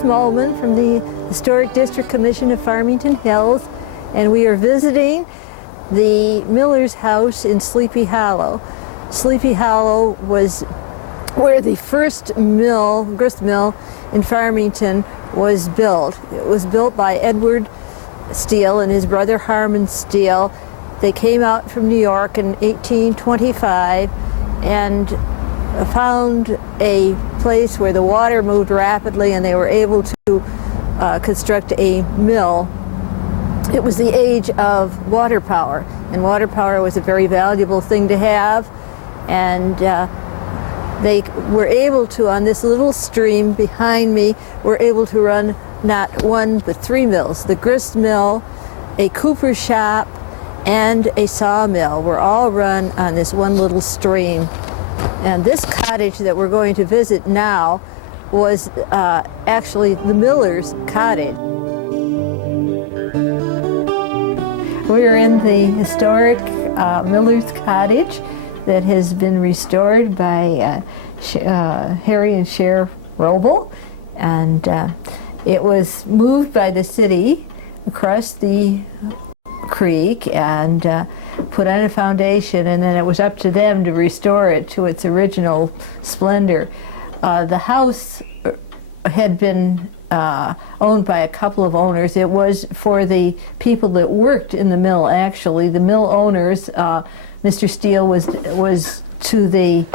Ruth Mullman from the Historic District Commission of Farmington Hills, and we are visiting the Miller's house in Sleepy Hollow. Sleepy Hollow was where the first mill, grist mill in Farmington was built. It was built by Edward Steele and his brother Harmon Steele. They came out from New York in 1825 and found a place where the water moved rapidly, and they were able to construct a mill. It was the age of water power, and water power was a very valuable thing to have, and they were able to, on this little stream behind me, were able to run not one but three mills. The grist mill, a cooper shop, and a sawmill were all run on this one little stream. And this cottage that we're going to visit now was actually the Miller's cottage. We're in the historic Miller's cottage that has been restored by Harry and Cher Roble, and it was moved by the city across the creek and put on a foundation, and then it was up to them to restore it to its original splendor. The house had been owned by a couple of owners. It was for the people that worked in the mill, actually. The mill owners, Mr. Steele was to the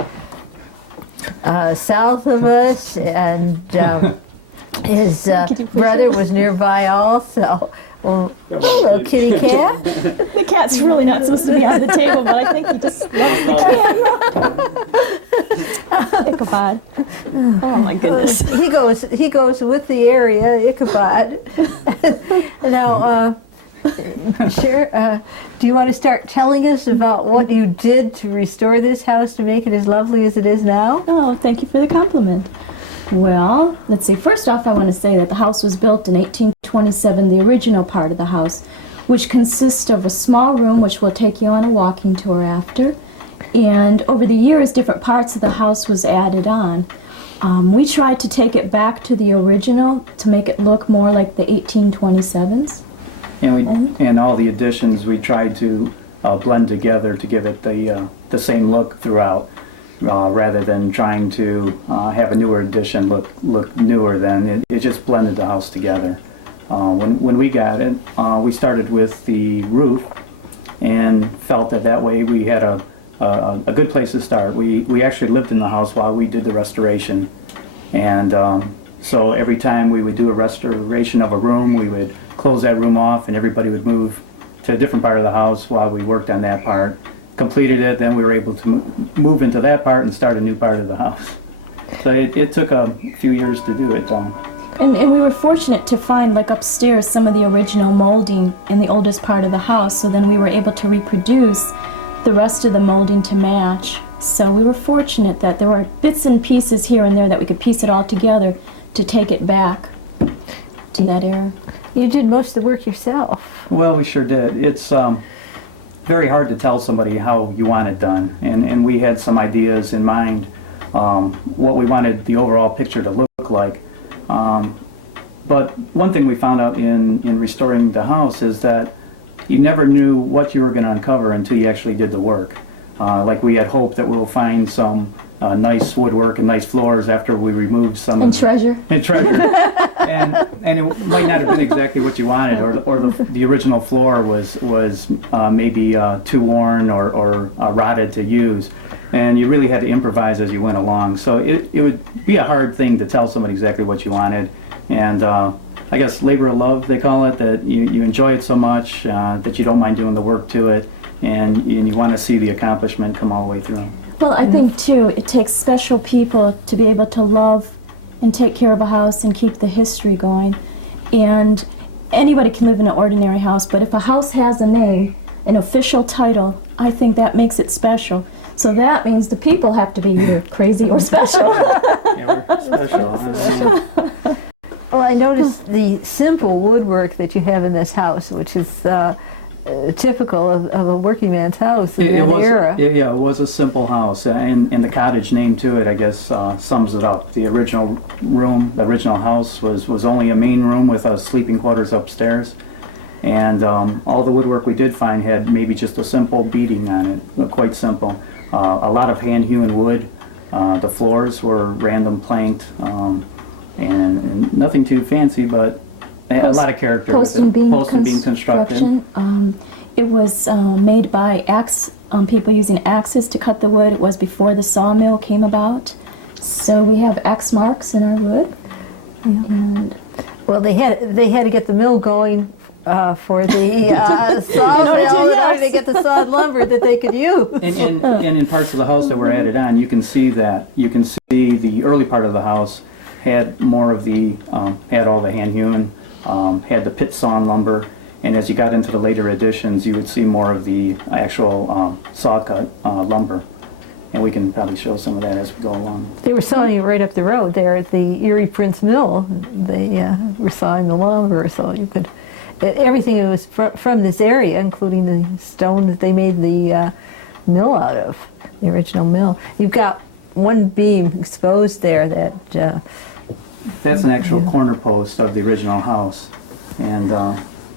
south of us, and his brother was nearby also. Well, hello, kitty cat. The cat's really not supposed to be on the table, but I think he just loves the camera. Ichabod. Oh my goodness. He goes with the area, Ichabod. Now, Cher, do you want to start telling us about what you did to restore this house to make it as lovely as it is now? Oh, thank you for the compliment. Well, let's see. First off, I want to say that the house was built in 1827, the original part of the house, which consists of a small room, which we'll take you on a walking tour after. And over the years, different parts of the house was added on. We tried to take it back to the original to make it look more like the 1827s. And all the additions we tried to blend together to give it the same look throughout. Rather than trying to have a newer addition look newer than it just blended the house together. When we got it, we started with the roof and felt that way we had a good place to start. We actually lived in the house while we did the restoration, and so every time we would do a restoration of a room, we would close that room off and everybody would move to a different part of the house while we worked on that part. Completed it, then we were able to move into that part and start a new part of the house. So it took a few years to do it. And we were fortunate to find, like upstairs, some of the original molding in the oldest part of the house, so then we were able to reproduce the rest of the molding to match. So we were fortunate that there were bits and pieces here and there that we could piece it all together to take it back to that era. You did most of the work yourself. Well, we sure did. It's very hard to tell somebody how you want it done, and we had some ideas in mind what we wanted the overall picture to look like, but one thing we found out in restoring the house is that you never knew what you were going to uncover until you actually did the work. Like we had hoped that we'll find some nice woodwork and nice floors after we removed some and treasure. And it might not have been exactly what you wanted, or the original floor was maybe too worn or rotted to use, and you really had to improvise as you went along. So it would be a hard thing to tell somebody exactly what you wanted, and I guess labor of love, they call it, that you enjoy it so much that you don't mind doing the work to it, and you want to see the accomplishment come all the way through. Well, I think, too, it takes special people to be able to love and take care of a house and keep the history going. And anybody can live in an ordinary house, but if a house has a name, an official title, I think that makes it special. So that means the people have to be either crazy or special. Yeah, we're special. Well, I noticed the simple woodwork that you have in this house, which is typical of a working man's house in that era. Yeah, it was a simple house, and the cottage name to it, I guess, sums it up. The original room, the original house was only a main room with sleeping quarters upstairs, and all the woodwork we did find had maybe just a simple beading on it, quite simple. A lot of hand-hewn wood. The floors were random planked, and nothing too fancy, but a lot of character. Post and beam construction. It was made by people using axes to cut the wood. It was before the sawmill came about. So we have axe marks in our wood. Yeah. And well, they had to get the mill going for the sawmill in order to get the sawed lumber that they could use. And in parts of the house that were added on, you can see the early part of the house had more of the had all the hand-hewn, had the pit sawn lumber, and as you got into the later additions, you would see more of the actual saw-cut lumber. And we can probably show some of that as we go along. They were sawing it right up the road there at the Erie Prince Mill. They were sawing the lumber, so you could, everything was from this area, including the stone that they made the mill out of, the original mill. You've got one beam exposed there that... That's an actual corner post of the original house, and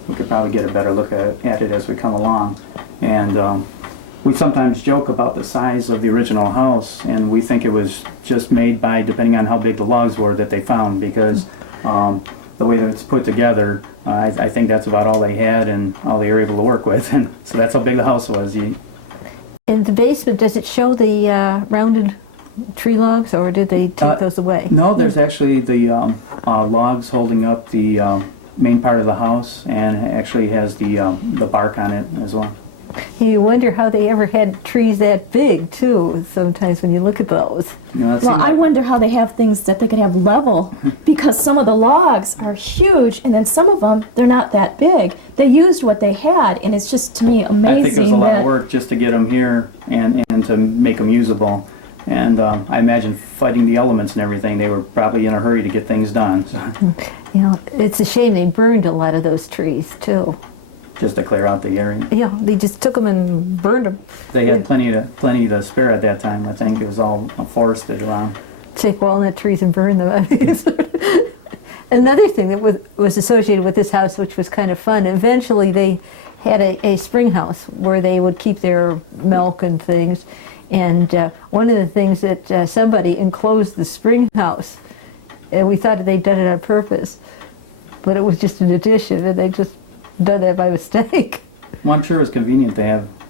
we could probably get a better look at it as we come along. And we sometimes joke about the size of the original house, and we think it was just made by, depending on how big the logs were that they found, because the way that it's put together, I think that's about all they had and all they were able to work with, and so that's how big the house was. In the basement, does it show the rounded tree logs, or did they take those away? No, there's actually the logs holding up the main part of the house, and it actually has the bark on it as well. You wonder how they ever had trees that big, too, sometimes when you look at those. Well, I wonder how they have things that they could have level, because some of the logs are huge, and then some of them, they're not that big. They used what they had, and it's just, to me, amazing. I think there's a lot of work just to get them here and to make them usable. And I imagine fighting the elements and everything, they were probably in a hurry to get things done. You know, it's a shame they burned a lot of those trees, too. Just to clear out the area. Yeah, they just took them and burned them. They had plenty to spare at that time. I think it was all forested around. Take walnut trees and burn them. Another thing that was associated with this house, which was kind of fun, eventually they had a spring house where they would keep their milk and things. And one of the things that somebody enclosed the spring house, and we thought that they'd done it on purpose, but it was just an addition, and they just done that by mistake. Well, I'm sure it was convenient to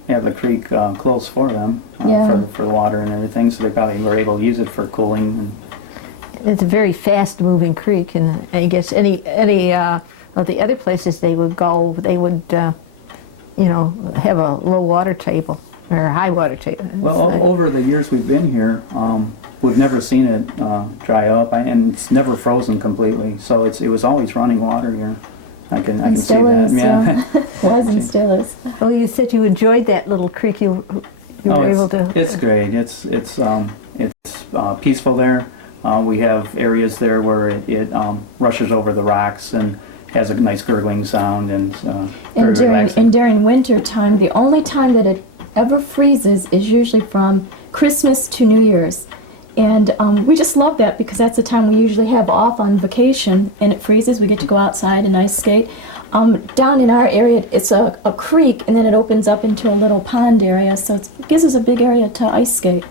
have the creek close for them, for the water and everything, so they probably were able to use it for cooling. It's a very fast-moving creek, and I guess any of the other places they would go, they would, you know, have a low water table or a high water table. Well, over the years we've been here, we've never seen it dry up, and it's never frozen completely. So it was always running water here. I can see that. Yeah. Was and still is. Oh, you said you enjoyed that little creek. You were able to. It's great. It's peaceful there. We have areas there where it rushes over the rocks and has a nice gurgling sound, and very relaxing. And during winter time, the only time that it ever freezes is usually from Christmas to New Year's. And we just love that, because that's the time we usually have off on vacation, and it freezes. We get to go outside and ice skate. Down in our area, it's a creek, and then it opens up into a little pond area, so it gives us a big area to ice skate.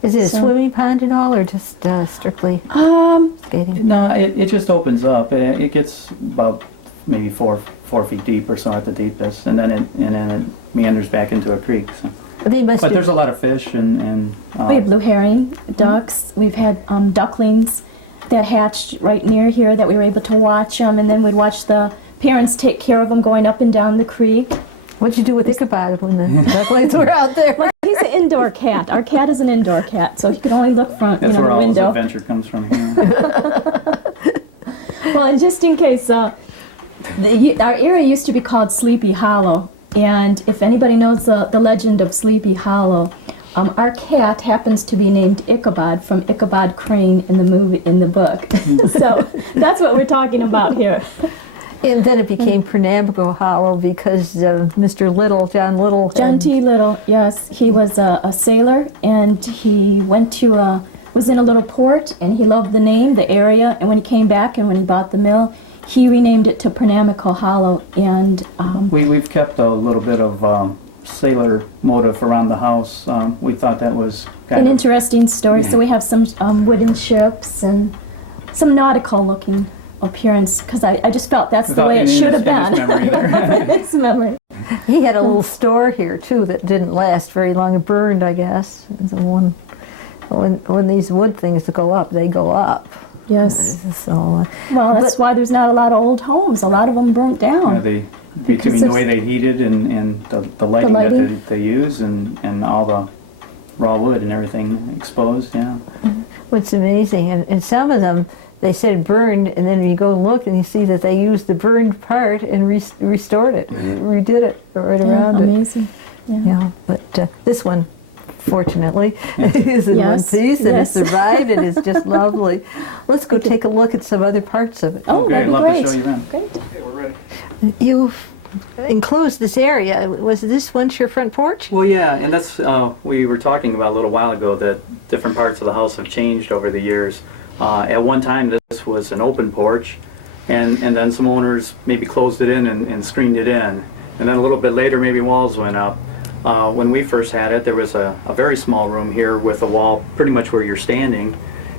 Is it a swimming pond at all, or just strictly skating? No, it just opens up. It gets about maybe four feet deep or so at the deepest, and then it meanders back into a creek. So. But there's a lot of fish and we have blue herring, ducks. We've had ducklings that hatched right near here that we were able to watch them, and then we'd watch the parents take care of them going up and down the creek. What'd you do with Ichabod when the ducklings were out there? Well, he's an indoor cat. Our cat is an indoor cat, so he can only look from That's the where all window. this adventure comes from here. Well, and just in case, our area used to be called Sleepy Hollow. And if anybody knows the legend of Sleepy Hollow, our cat happens to be named Ichabod from Ichabod Crane in the book. So that's what we're talking about here. And then it became Pernambuco Hollow because Mr. Little, John Little. John T. Little, yes, he was a sailor, and he went to was in a little port, and he loved the name, the area, and when he came back and when he bought the mill, he renamed it to Pernambuco Hollow, and We've kept a little bit of sailor motif around the house. We thought that was kind an of interesting story. So we have some wooden ships and some nautical looking appearance, because I just felt that's the without way it any should have in his been. memory there. His memory. He had a little store here too that didn't last very long. It burned, I guess. And so when these wood things go up, they go up. Yes. So, Well, that's why there's not a lot of old homes. A lot of them burnt down. Between the way they heated and the lighting, lighting. that they use and all the raw wood and everything exposed, yeah. what's amazing, and some of them, they said burned, and then you go and look and you see that they used the burned part and restored it, redid it right around it. Amazing. Yeah. Yeah, but this one, fortunately, is in one piece, and it yes. survived, and it's just lovely. Let's go take a look at some other parts of it. Oh, Okay, that'd I'd be love great. to show you them. Great. Okay, we're ready. You've enclosed this area. Was this once your front porch? Well, yeah, and that's, we were talking about a little while ago that different parts of the house have changed over the years. At one time, this was an open porch, and then some owners maybe closed it in and screened it in. And then a little bit later, maybe walls went up. When we first had it, there was a very small room here with a wall pretty much where you're standing,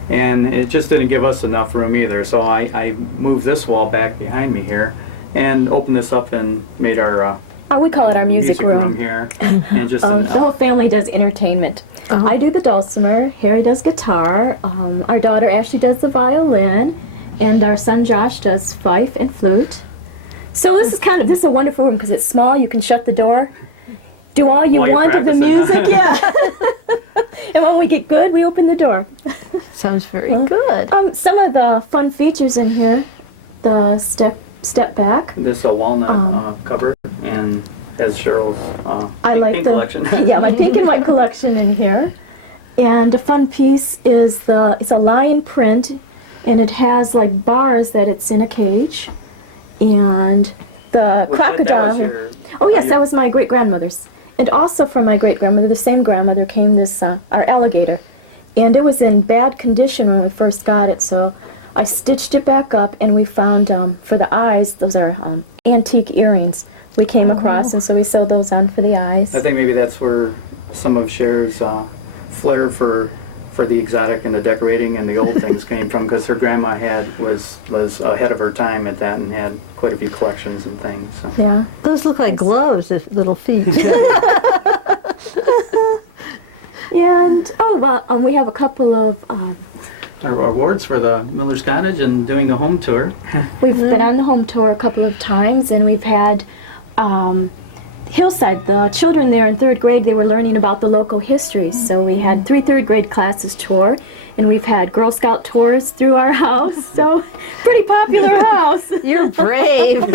and it just didn't give us enough room either. So I moved this wall back behind me here and opened this up and made our We call it our music room. here. And just The whole family does entertainment. I do the dulcimer, Harry does guitar, our daughter Ashley does the violin, and our son Josh does fife and flute. So this is a wonderful room because it's small, you can shut the door, do all you While you're want of the practicing. music, yeah. And when we get good, we open the door. Sounds very good. Some of the fun features in here, the step back. this walnut cupboard and has Cheryl's I like pink the collection. yeah, my pink and white collection in here. And a fun piece is it's a lion print, and it has like bars that it's in a cage, and the crocodile. That was my great grandmother's, and also from my great grandmother, the same grandmother, came this our alligator, and it was in bad condition when we first got it, so I stitched it back up, and we found for the eyes, those are antique earrings we came across, and so we sewed those on for the eyes. I think maybe that's where some of Cher's flair for the exotic and the decorating and the old things came from, because her grandma was ahead of her time at that and had quite a few collections and things. So. Yeah. Those look like gloves, if little feet. And we have a couple of Our awards for the Miller's Cottage and doing a home tour. we've been on the home tour a couple of times, and we've had Hillside, the children there in 3rd grade, they were learning about the local history. So we had 3 3rd grade classes tour, and we've had Girl Scout tours through our house. So pretty popular house. You're brave.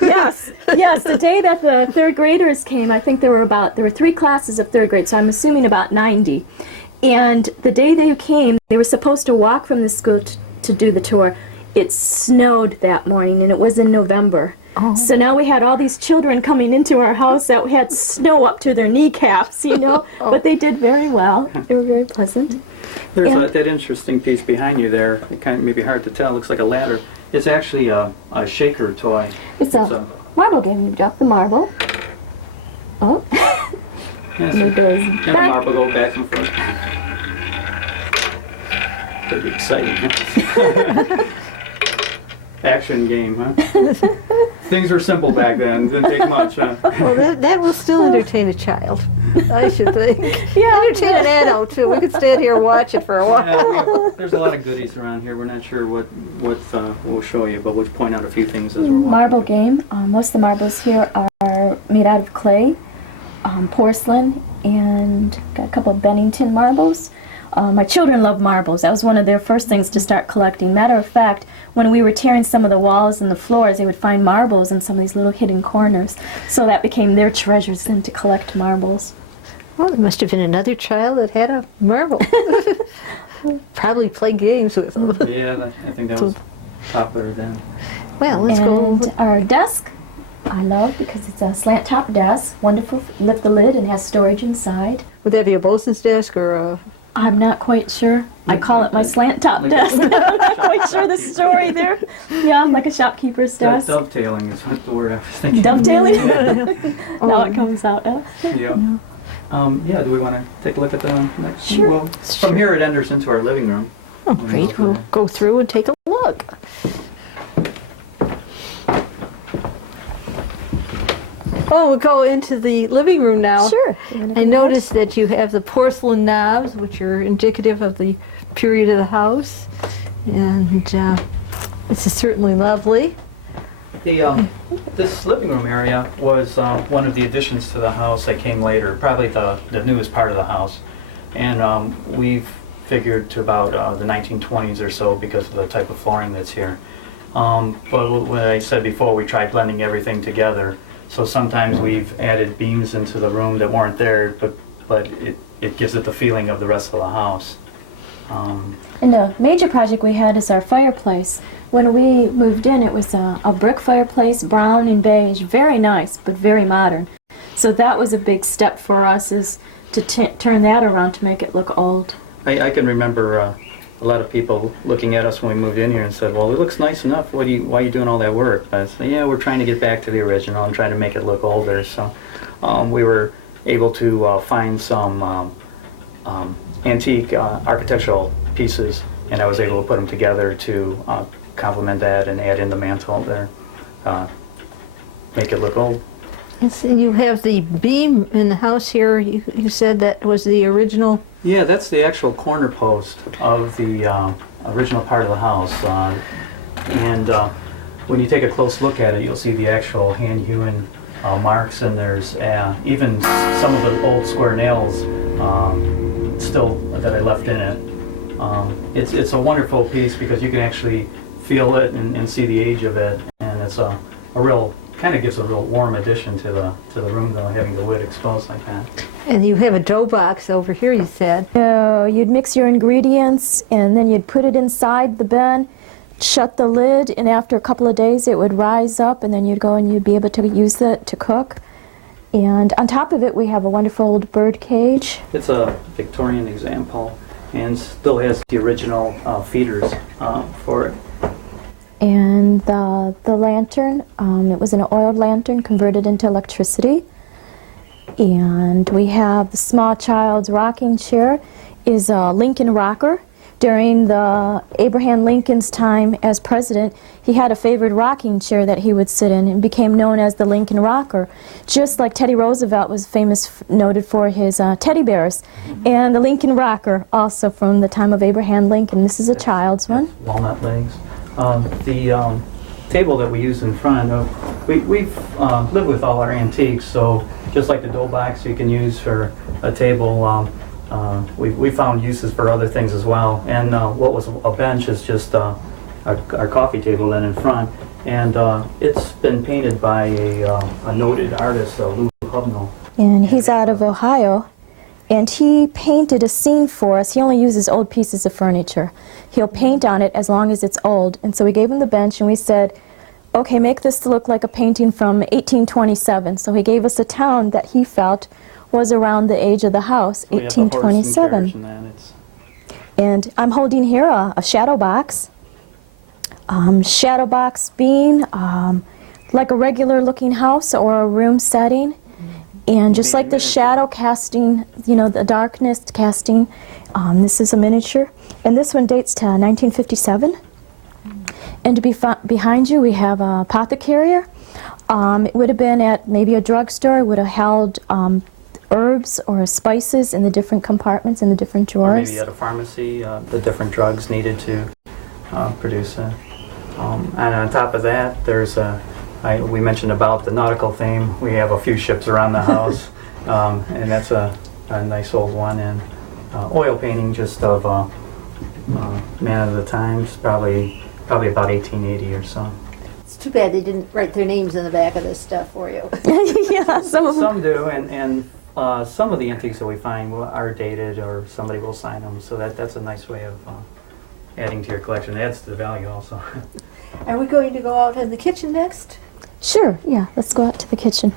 Yes. The day that the 3rd graders came, I think there were 3 classes of 3rd grade, so I'm assuming about 90. And the day they came, they were supposed to walk from the school to do the tour. It snowed that morning, and it was in November. Oh. So now we had all these children coming into our house that had snow up to their kneecaps, but they did very well. They were very pleasant. There's that interesting piece behind you there. It kind of may be hard to tell. It looks like a ladder. It's actually a shaker toy. It's a marble game. You drop the marble. Oh. Yes, And it goes and the back. marble go back and forth. Pretty exciting. Action game, huh? Things were simple back then. Didn't take much, huh? Well, that will still entertain a child, I should think. Yeah. Entertain an adult, too. We could stand here and watch it for a while. Yeah, there's a lot of goodies around here. We're not sure what we'll show you, but we'll point out a few things as we're walking. Marble game. Most of the marbles here are made out of clay, porcelain, and got a couple of Bennington marbles. My children love marbles. That was one of their first things to start collecting. Matter of fact, when we were tearing some of the walls and the floors, they would find marbles in some of these little hidden corners. So that became their treasures then, to collect marbles. Well, there must have been another child that had a marble. Probably play games with them. Yeah, I think that was popular then. Well, let's go. And our desk, I love because it's a slant top desk. Wonderful. Lift the lid and has storage inside. Would that be a bosun's desk or a... I'm not quite sure. I call it my slant top desk. I'm not quite sure the story there. Yeah, like a shopkeeper's desk. Dovetailing is what the word I was thinking. Dovetailing? Now it comes out. Yeah. Yeah, do we want to take a look at the next? Sure. Well, from here it enters into our living room. Oh, great. We'll go through and take a look. Oh, we'll go into the living room now. Sure. I noticed that you have the porcelain knobs, which are indicative of the period of the house. And this is certainly lovely. This living room area was one of the additions to the house that came later, probably the newest part of the house. And we've figured to about the 1920s or so because of the type of flooring that's here. But what I said before, we tried blending everything together. So sometimes we've added beams into the room that weren't there, but it gives it the feeling of the rest of the house. And a major project we had is our fireplace. When we moved in, it was a brick fireplace, brown and beige, very nice, but very modern. So that was a big step for us, is to turn that around to make it look old. I can remember a lot of people looking at us when we moved in here and said, well, it looks nice enough, why are you doing all that work? I said, yeah, we're trying to get back to the original and trying to make it look older. So we were able to find some antique architectural pieces, and I was able to put them together to complement that and add in the mantle there, make it look old. And so you have the beam in the house here. You said that was the original. Yeah, that's the actual corner post of the original part of the house. And when you take a close look at it, you'll see the actual hand-hewn marks, and there's even some of the old square nails still that I left in it. It's a wonderful piece because you can actually feel it and see the age of it, and it's a real, kind of gives a real warm addition to the room, though, having the wood exposed like that. And you have a dough box over here, you said. You'd mix your ingredients, and then you'd put it inside the bin, shut the lid, and after a couple of days it would rise up, and then you'd go and you'd be able to use it to cook. And on top of it, we have a wonderful old bird cage. It's a Victorian example and still has the original feeders for it. And the lantern, it was an oiled lantern converted into electricity. And we have the small child's rocking chair, is a Lincoln rocker. During the Abraham Lincoln's time as president, he had a favored rocking chair that he would sit in and became known as the Lincoln rocker. Just like Teddy Roosevelt was noted for his teddy bears. And the Lincoln rocker, also from the time of Abraham Lincoln. This is a child's one. Walnut legs. The table that we use in front, we've lived with all our antiques, so just like the dough box you can use for a table, we found uses for other things as well. And what was a bench is just our coffee table then in front, and it's been painted by a noted artist, Lou Hubnall. And he's out of Ohio, and he painted a scene for us. He only uses old pieces of furniture. He'll paint on it as long as it's old. And so we gave him the bench, and we said, okay, make this look like a painting from 1827. So he gave us a town that he felt was around the age of the house, 1827. And I'm holding here a shadow box. Shadow box being like a regular looking house or a room setting. And just like the shadow casting, you know, the darkness casting, this is a miniature. And this one dates to 1957. And to be behind you, we have a apothecary. It would have been at maybe a drugstore. It would have held herbs or spices in the different compartments in the different drawers. Or maybe at a pharmacy, the different drugs needed to produce it. And on top of that, there's we mentioned about the nautical theme. We have a few ships around the house, and that's a nice old one. And oil painting just of Man of the Times, probably about 1880 or so. It's too bad they didn't write their names in the back of this stuff for you. Yeah, Some do, and some of the antiques that we find are dated, or somebody will sign them. So that's a nice way of adding to your collection. It adds to the value also. Are we going to go out in the kitchen next? Sure, yeah, let's go out to the kitchen.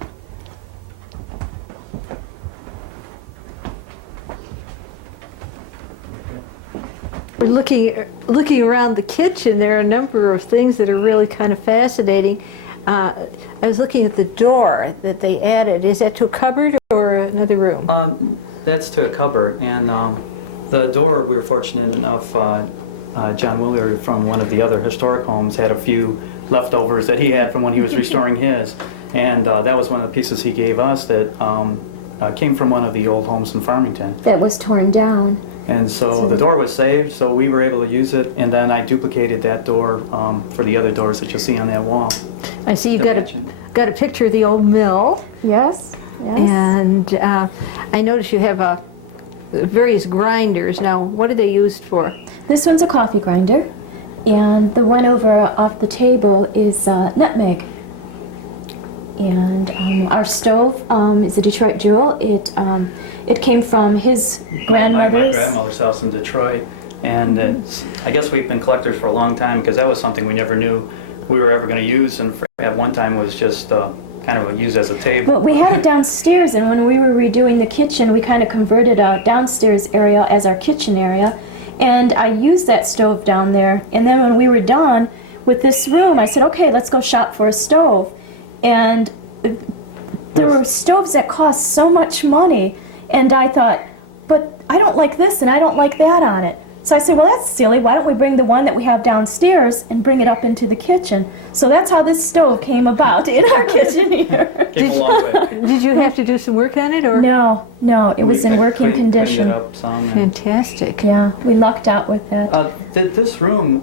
We're looking around the kitchen. There are a number of things that are really kind of fascinating. I was looking at the door that they added. Is that to a cupboard or another room? That's to a cupboard, and the door, we were fortunate enough, John Wheeler from one of the other historic homes had a few leftovers that he had from when he was restoring his, and that was one of the pieces he gave us that came from one of the old homes in Farmington. That was torn down. And so the door was saved, so we were able to use it, and then I duplicated that door for the other doors that you'll see on that wall. I see you've got a picture of the old mill. Yes, yes. And I notice you have various grinders. Now, what are they used for? This one's a coffee grinder, and the one over off the table is nutmeg. And our stove is a Detroit Jewel. It came from his grandmother's. My grandmother's house in Detroit, and I guess we've been collectors for a long time because that was something we never knew we were ever going to use, and at one time was just kind of used as a table. Well, we had it downstairs, and when we were redoing the kitchen, we kind of converted a downstairs area as our kitchen area, and I used that stove down there. And then when we were done with this room, I said, okay, let's go shop for a stove. And there were stoves that cost so much money, and I thought, but I don't like this and I don't like that on it. So I said, well, that's silly. Why don't we bring the one that we have downstairs and bring it up into the kitchen? So that's how this stove came about in our kitchen here. Came a long way. Did you have to do some work on it, or? No, it was in working condition. Cleaned it up some, and Fantastic. Yeah, we lucked out with that. this room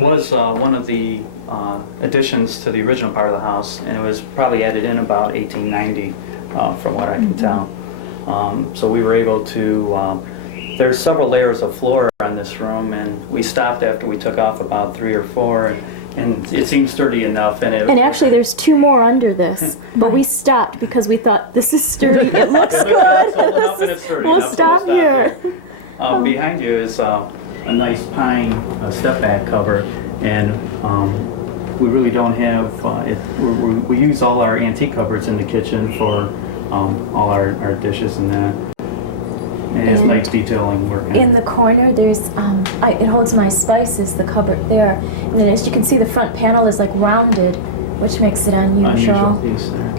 was one of the additions to the original part of the house, and it was probably added in about 1890, from what I can tell. So we were able to, there's several layers of floor on this room, and we stopped after we took off about 3 or 4, and it seemed sturdy enough. And Actually, there's 2 more under this, but we stopped because we thought, this is sturdy, it looks good. It's old enough and it's sturdy We'll enough, so stop here. Behind you is a nice pine step back cover, and we really don't have, we use all our antique cupboards in the kitchen for all our dishes and that. And it's nice detailing work. In the corner, there's, it holds my spices, the cupboard there. And then as you can see, the front panel is like rounded, which makes it unusual. Unusual piece there.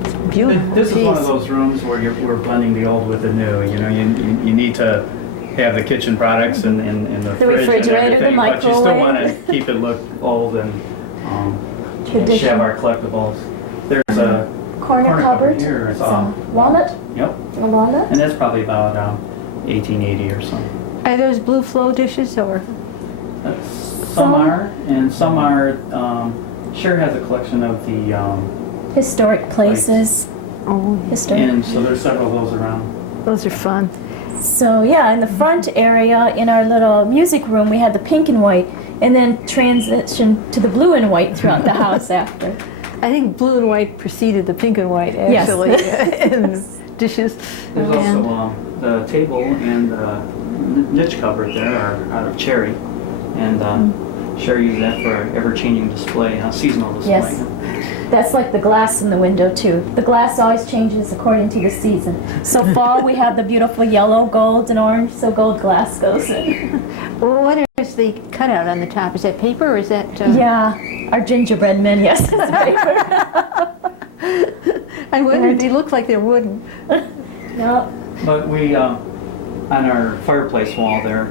It's beautiful. This is one of piece. those rooms where we're blending the old with the new. You know, you need to have the kitchen products and the fridge refrigerator, and everything, the but you still microwave. want to keep it look old and have Traditional. our collectibles. There's a Corner cupboard. here. It's, Walnut? Yep. A walnut? And that's probably about 1880 or so. Are those blue flow dishes, or? Some are, and some are. Sure has a collection of the, Historic places. Oh, Historic. and so there's several of those around. those are fun. So yeah, in the front area, in our little music room, we had the pink and white, and then transitioned to the blue and white throughout the house after. I think blue and white preceded the pink and white, actually, in the dishes. There's And also the table and the niche cupboard there are out of cherry, and Sherry uses that for our ever-changing display, seasonal display. Yes. That's like the glass in the window too. The glass always changes according to the season. So fall we have the beautiful yellow, gold, and orange, so gold glass goes in. well, what is the cutout on the top? Is that paper, or is that? Yeah, our gingerbread men, yes, it's paper. I wondered. They look like they're wooden. No. But we, on our fireplace wall there,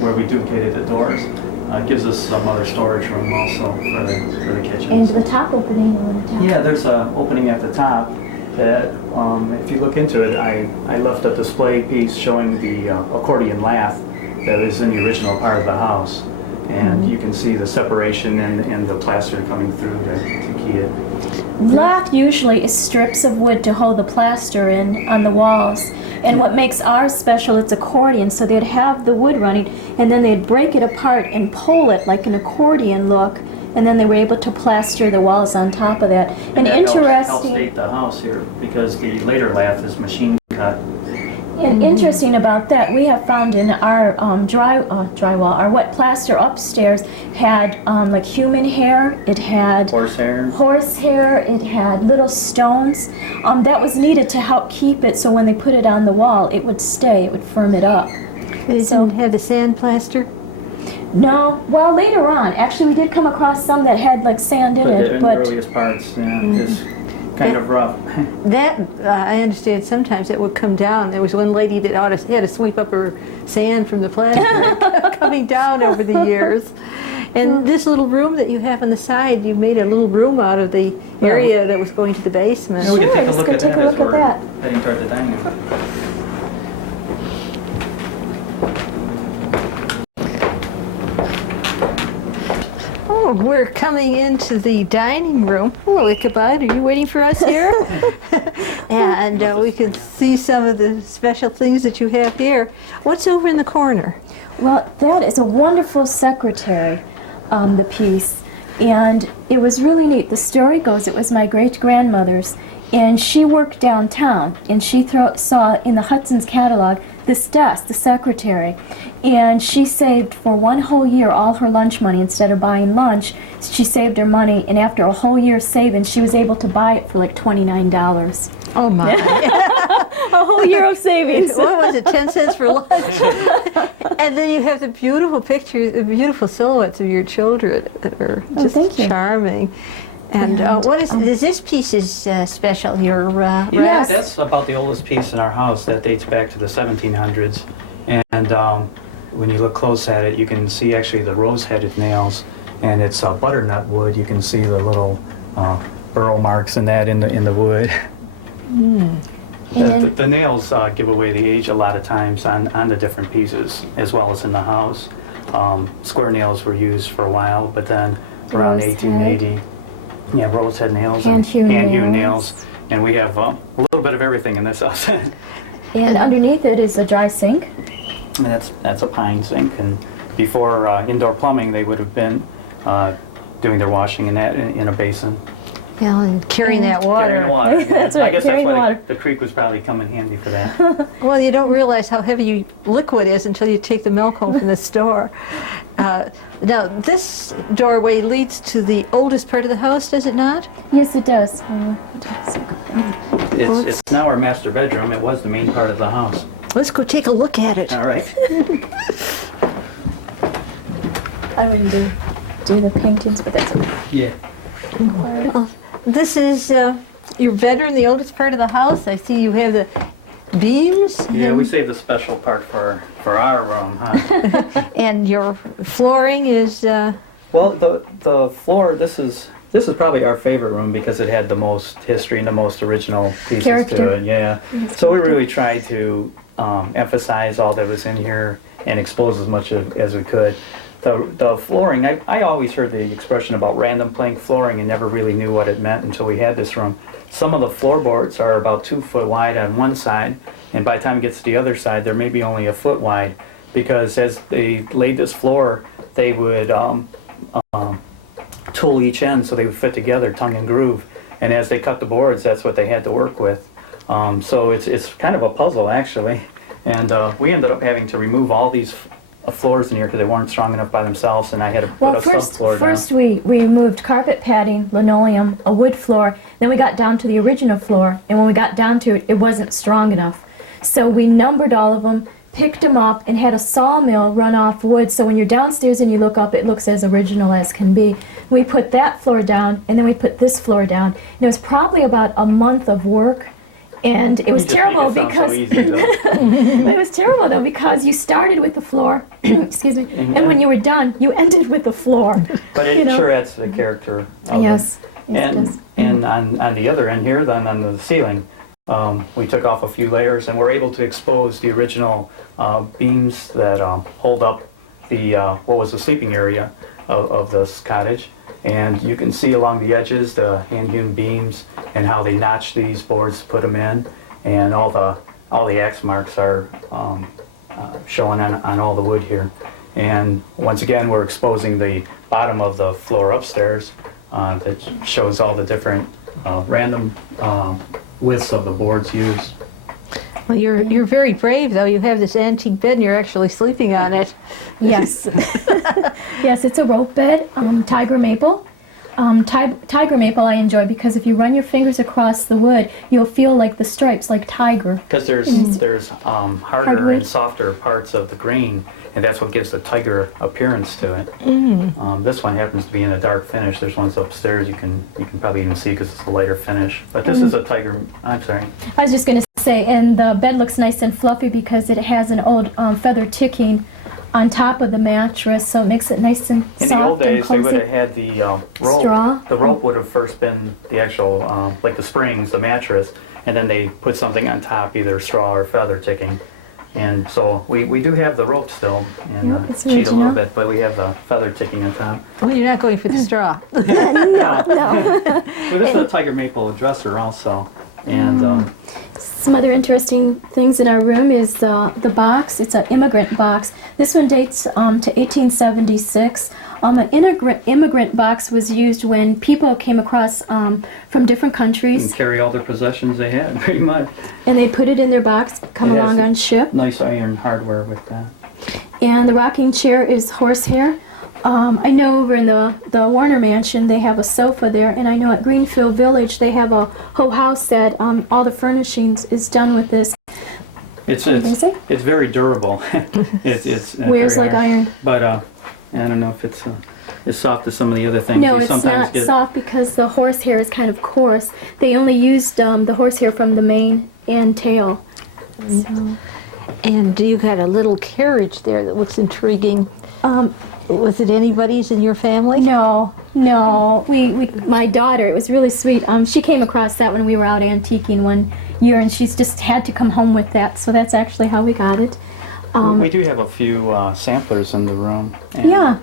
where we duplicated the doors, gives us some other storage room also for the kitchen. And the top opening on the top. Yeah, there's an opening at the top that, if you look into it, I left a display piece showing the accordion lath that is in the original part of the house. And you can see the separation and the plaster coming through to key it. Lath usually is strips of wood to hold the plaster in on the walls. And what makes ours special, it's accordion, so they'd have the wood running, and then they'd break it apart and pull it like an accordion look, and then they were able to plaster the walls on top of that. And that helps interesting. date the house here, because the later lath is machine cut. And And interesting about that, we have found in our drywall, our wet plaster upstairs had like human hair, it had horse hair, it had little stones. That was needed to help keep it so when they put it on the wall, it would stay, it would firm it up. They didn't have the sand plaster? No, well later on, actually we did come across some that had like sand in it, in but the earliest parts, is kind of rough. That, I understand sometimes it would come down. There was one lady that had to sweep up her sand from the plastic coming down over the years. And this little room that you have on the side, you made a little room out of the area that was going to the basement. Yeah, we can take a let's look go at take that a as look at we're that. heading toward the dining room. Oh, we're coming into the dining room. Hello, Ichabod. Are you waiting for us here? And we can see some of the special things that you have here. What's over in the corner? Well, that is a wonderful secretary, the piece, and it was really neat. The story goes it was my great-grandmother's, and she worked downtown, and she saw in the Hudson's catalog this desk, the secretary, and she saved for one whole year all her lunch money. Instead of buying lunch, she saved her money, and after a whole year saving, she was able to buy it for like $29. Oh my. A whole year of savings. What was it, 10 cents for lunch? And then you have the beautiful pictures, the beautiful silhouettes of your children that are just thank you. charming. And what is this piece is special, your Yes. That's about the oldest piece in our house. That dates back to the 1700s. And when you look close at it, you can see actually the rose-headed nails. And it's butternut wood. You can see the little burrow marks in that in the wood. The nails give away the age a lot of times on the different pieces, as well as in the house. Square nails were used for a while, but then around Rose-head. 1880, rose-head nails Hand-hewn hand-hewn nails. nails. And we have a little bit of everything in this house. And underneath it is a dry sink. And that's a pine sink. And before indoor plumbing, they would have been doing their washing in that in a basin. Yeah, and carrying that water. Carrying the water. That's I right, guess carrying that's the why water. the creek was probably coming handy for that. Well, you don't realize how heavy liquid is until you take the milk home from the store. Now, this doorway leads to the oldest part of the house, does it not? Yes, it does. It's now our master bedroom. It was the main part of the house. Let's go take a look at it. All right. I wouldn't do the paintings, but that's okay. Yeah. This is your bedroom, the oldest part of the house. I see you have the beams. Yeah, we saved the special part for our room, huh? And your flooring is... Well, the floor, this is probably our favorite room because it had the most history and the most original pieces Character. to it. Yeah. So we really tried to emphasize all that was in here and expose as much as we could. The flooring, I always heard the expression about random plank flooring and never really knew what it meant until we had this room. Some of the floorboards are about 2 foot wide on one side, and by the time it gets to the other side, they're maybe only 1 foot wide, because as they laid this floor, they would tool each end so they would fit together, tongue and groove. And as they cut the boards, that's what they had to work with. So it's kind of a puzzle, actually. And we ended up having to remove all these floors in here because they weren't strong enough by themselves, and I had to put a subfloor down. First we removed carpet padding, linoleum, a wood floor, then we got down to the original floor, and when we got down to it, it wasn't strong enough. So we numbered all of them, picked them up, and had a sawmill run off wood, so when you're downstairs and you look up, it looks as original as can be. We put that floor down, and then we put this floor down. And it was probably about a month of work. And it was terrible because it was terrible though because you started with the floor, excuse me, and when you were done, you ended with the floor. But it sure adds to the character. Of Yes, it. yes, it does. And on the other end here, then on the ceiling, we took off a few layers and were able to expose the original beams that hold up the what was the sleeping area of this cottage. And you can see along the edges the hand-hewn beams and how they notched these boards to put them in, and all the axe marks are showing on all the wood here. And once again, we're exposing the bottom of the floor upstairs that shows all the different random widths of the boards used. Well, you're very brave, though. You have this antique bed and you're actually sleeping on it. Yes. Yes, it's a rope bed, tiger maple. Tiger maple I enjoy because if you run your fingers across the wood, you'll feel like the stripes, like tiger. Because there's harder Hardwood. and softer parts of the green, and that's what gives the tiger appearance to it. This one happens to be in a dark finish. There's ones upstairs you can probably even see because it's a lighter finish. But this is a tiger. I'm sorry. I was just going to say, and the bed looks nice and fluffy because it has an old feather ticking on top of the mattress, so it makes it nice and In soft the old days, they and would cozy. have had the rope. Straw? The rope would have first been the actual, like the springs, the mattress, and then they put something on top, either straw or feather ticking. And so we do have the rope still, and Yep, it's cheat a original. little bit, but we have the feather ticking on top. Well, you're not going for the straw. Well, this is a tiger maple dresser also, and Some other interesting things in our room is the box. It's an immigrant box. This one dates to 1876. An immigrant box was used when people came across from different and countries, carry all their possessions they had, pretty much. and they put it in their box, come It has along on ship. Nice iron hardware with that. And the rocking chair is horsehair. I know over in the Warner Mansion they have a sofa there, and I know at Greenfield Village they have a whole house that all the furnishings is done with this. It's Amazing. it's very durable. it's Wears very like hard. iron. But I don't know if it's as soft as some of the other things. No, You it's sometimes not get, soft because the horsehair is kind of coarse. They only used the horsehair from the mane and tail. So, And you got a little carriage there that looks intriguing. Was it anybody's in your family? no. My daughter, it was really sweet. She came across that when we were out antiquing one year, and she's just had to come home with that. So that's actually how we got it. we do have a few samplers in the room. And Yeah,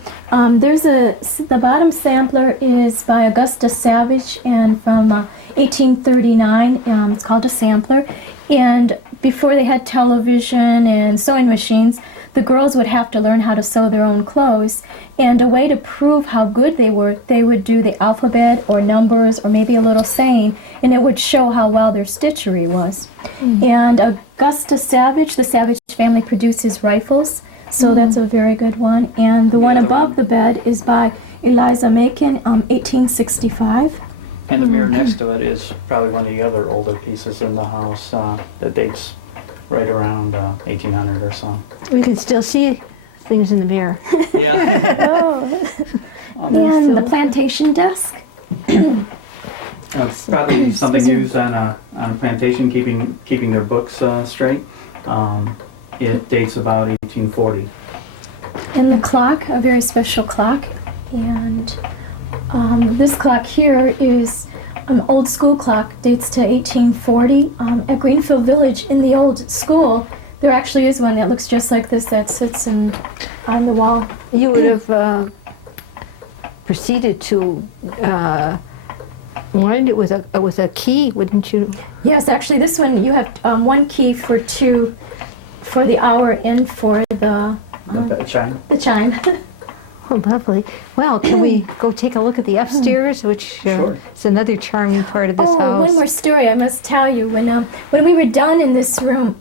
there's the bottom sampler is by Augusta Savage and from 1839. It's called a sampler. And before they had television and sewing machines, the girls would have to learn how to sew their own clothes. And a way to prove how good they were, they would do the alphabet or numbers or maybe a little saying, and it would show how well their stitchery was. And Augusta Savage, the Savage family produces rifles, so that's a very good one. And the one other above one. the bed is by Eliza Macon, 1865. And the mirror next to it is probably one of the other older pieces in the house that dates right around 1800 or so. We can still see things in the mirror. Yeah. And the plantation desk. It's probably something used on a plantation, keeping their books straight. It dates about 1840. And the clock, a very special clock. And this clock here is an old school clock, dates to 1840. At Greenfield Village, in the old school, there actually is one that looks just like this that sits on the wall. You would have proceeded to wind it with a key, wouldn't you? Yes, actually, this one you have one key for the hour and for the Chime. chime. Oh, lovely. Well, can we go take a look at the upstairs, which Sure. is another charming part of this Oh, house? one more story I must tell you. When we were done in this room,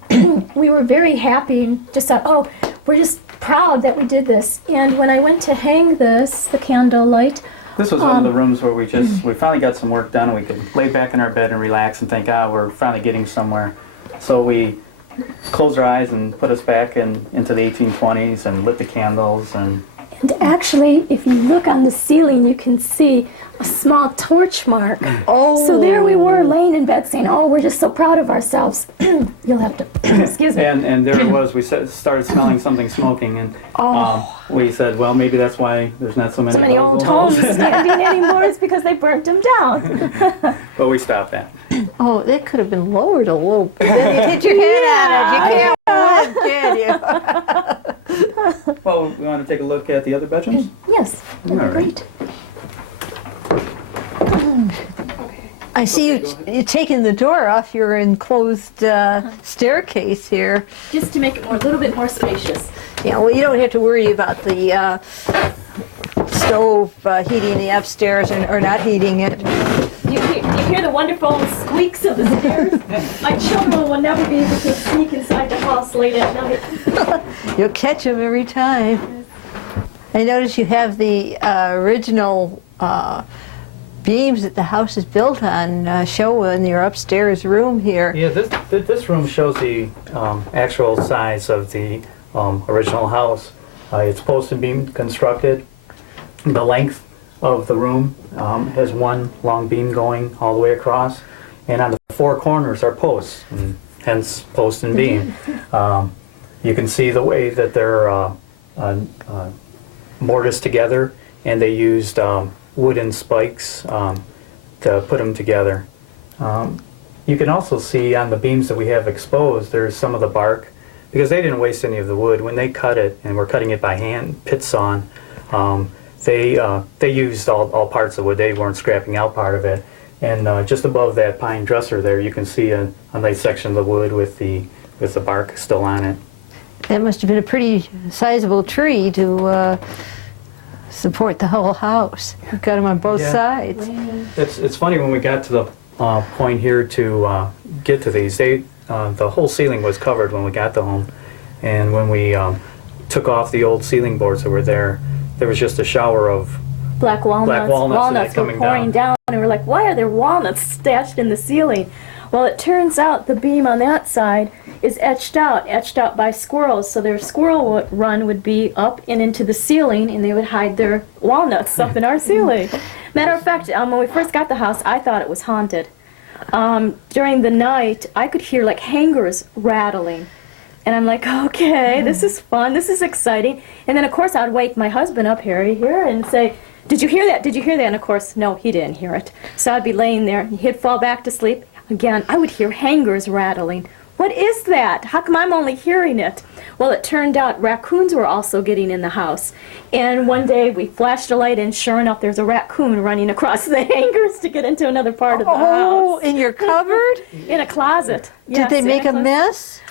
we were very happy and just thought, oh, we're just proud that we did this. And when I went to hang this, the candle light, This was one of the rooms where we finally got some work done and we could lay back in our bed and relax and think, we're finally getting somewhere. So we closed our eyes and put us back into the 1820s and lit the candles and actually, if you look on the ceiling, you can see a small torch mark. Oh. So there we were laying in bed saying, oh, we're just so proud of ourselves. You'll have to, excuse me. and there it was. We started smelling something smoking, and we said, well, maybe that's why there's not so many, So many of old those homes walls. standing anymore. It's because they burnt them down. But we stopped that. Oh, that could have been lowered a little bit. Then you hit your head on it. You can't win, can you? Well, we want to take a look at the other bedrooms? Yes, that'd be All right. great. I see you're taking the door off your enclosed staircase here. Just to make it a little bit more spacious. Yeah, well, you don't have to worry about the stove heating the upstairs or not heating it. You hear the wonderful squeaks of the stairs. My children will never be able to sneak inside the house late at night. You'll catch them every time. I notice you have the original beams that the house is built on show in your upstairs room here. Yeah, this room shows the actual size of the original house. It's post and beam constructed. The length of the room has one long beam going all the way across, and on the four corners are posts, and hence post and beam. You can see the way that they're mortised together, and they used wooden spikes to put them together. You can also see on the beams that we have exposed, there's some of the bark, because they didn't waste any of the wood. When they cut it, and we're cutting it by hand, pit sawn, they used all parts of wood. They weren't scrapping out part of it. And just above that pine dresser there, you can see a nice section of the wood with the bark still on it. That must have been a pretty sizable tree to support the whole house. You've got them on both sides. It's funny, when we got to the point here to get to these, the whole ceiling was covered when we got the home. And when we took off the old ceiling boards that were there was just a shower of Black walnuts. Walnuts were coming pouring down, and we're like, why are there walnuts stashed in the ceiling? Well, it turns out the beam on that side is etched out by squirrels. So their squirrel run would be up and into the ceiling, and they would hide their walnuts up in our ceiling. Matter of fact, when we first got the house, I thought it was haunted. During the night, I could hear like hangers rattling. And I'm like, okay, this is fun, this is exciting. And then, of course, I'd wake my husband up, Harry, here, and say, did you hear that? Did you hear that? And, of course, no, he didn't hear it. So I'd be laying there, and he'd fall back to sleep. Again, I would hear hangers rattling. What is that? How come I'm only hearing it? Well, it turned out raccoons were also getting in the house. And one day we flashed a light, and sure enough, there's a raccoon running across the hangers to get into another part of the house. Oh, in your cupboard? In a closet. Did they make a mess?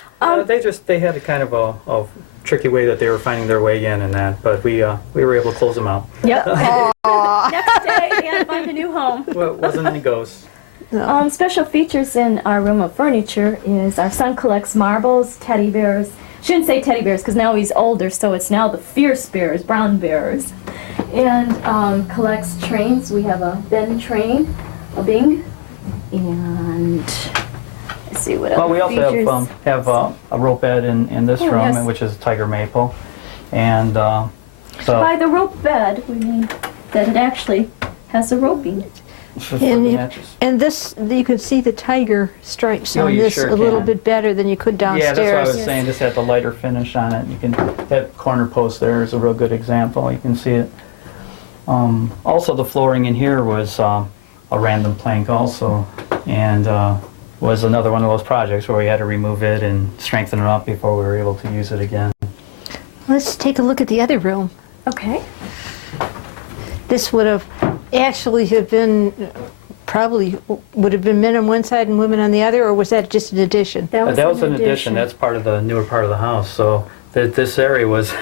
They had a kind of a tricky way that they were finding their way in and that, but we were able to close them out. Yep. Next day, they had to find a new home. Well, it wasn't any ghosts. No. Special features in our room of furniture is our son collects marbles, teddy bears. Shouldn't say teddy bears because now he's older, so it's now the fierce bears, brown bears. And collects trains. We have a Ben train, a Bing, and let's see what Well, other we also features. have a rope bed in this room, yes. which is tiger maple, and so By the rope bed, we mean that it actually has a roping. for the And, mattress. and this, you can see the tiger stripes Oh, on you this sure a little can. bit better than you could Yeah, downstairs. that's what I was saying. Just had the lighter finish on it. You can, that corner post there is a real good example. You can see it. Also, the flooring in here was a random plank also, and was another one of those projects where we had to remove it and strengthen it up before we were able to use it again. Let's take a look at the other room. Okay. This would have actually have been, probably would have been men on one side and women on the other, or was that just an addition? That was an addition. That's part of the newer part of the house. So this area was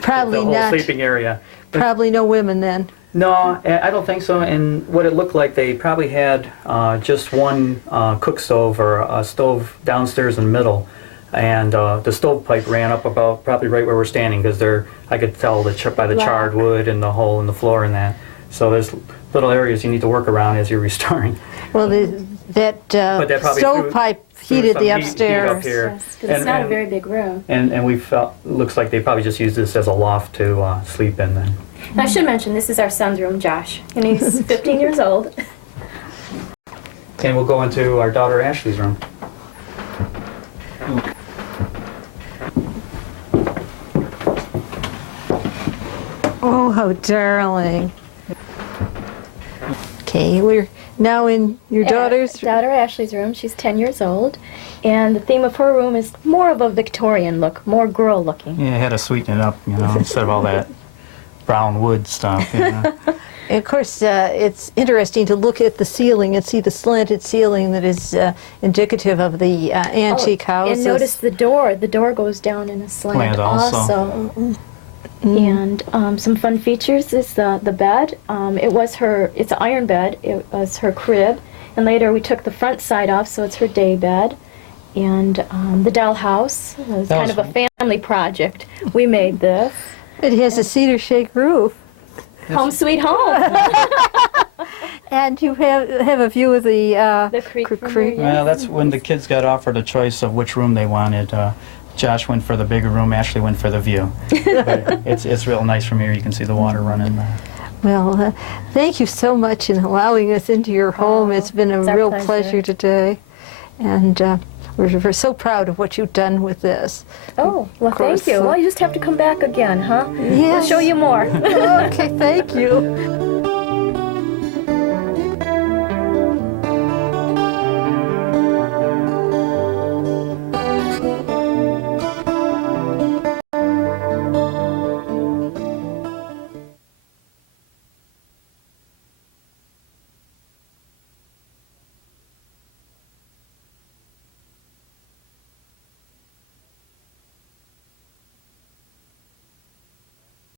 Probably the whole not. sleeping area. Probably no women then. No, I don't think so. And what it looked like, they probably had just one cook stove or a stove downstairs in the middle, and the stovepipe ran up about probably right where we're standing, because I could tell by the charred wood and the hole in the floor and that. So there's little areas you need to work around as you're restoring. Well, that that probably stovepipe threw heated some the heat upstairs. up here. Yes, because it's not a very big room. And we felt, looks like they probably just used this as a loft to sleep in then. And I should mention, this is our son's room, Josh, and he's 15 years old. And we'll go into our daughter Ashley's room. Oh, how darling. Okay, we're now in your daughter's. Daughter Ashley's room. She's 10 years old, and the theme of her room is more of a Victorian look, more girl looking. Yeah, I had to sweeten it up, instead of all that brown wood stuff. And of course, it's interesting to look at the ceiling and see the slanted ceiling that is indicative of the antique houses. And notice the door. The door goes down in a slant Slant also. And some fun features is the bed. It's an iron bed. It was her crib, And later we took the front side off, so it's her day bed. And the dollhouse was That kind was- of a family project. We made this. It has a cedar shake roof. Home sweet home. And you have a view of the creek from creek. here, Well, that's when the kids got offered a choice of which room they wanted. Josh went for the bigger room, Ashley went for the view. But it's real nice from here, you can see the water running. Well, thank you so much in allowing us into your home. It's been a it's our real pleasure. pleasure today. And we're so proud of what you've done with this. Oh, well, Of course, thank you. Well, you just have to come back again, huh? We'll Yes. show you more. Okay, thank you.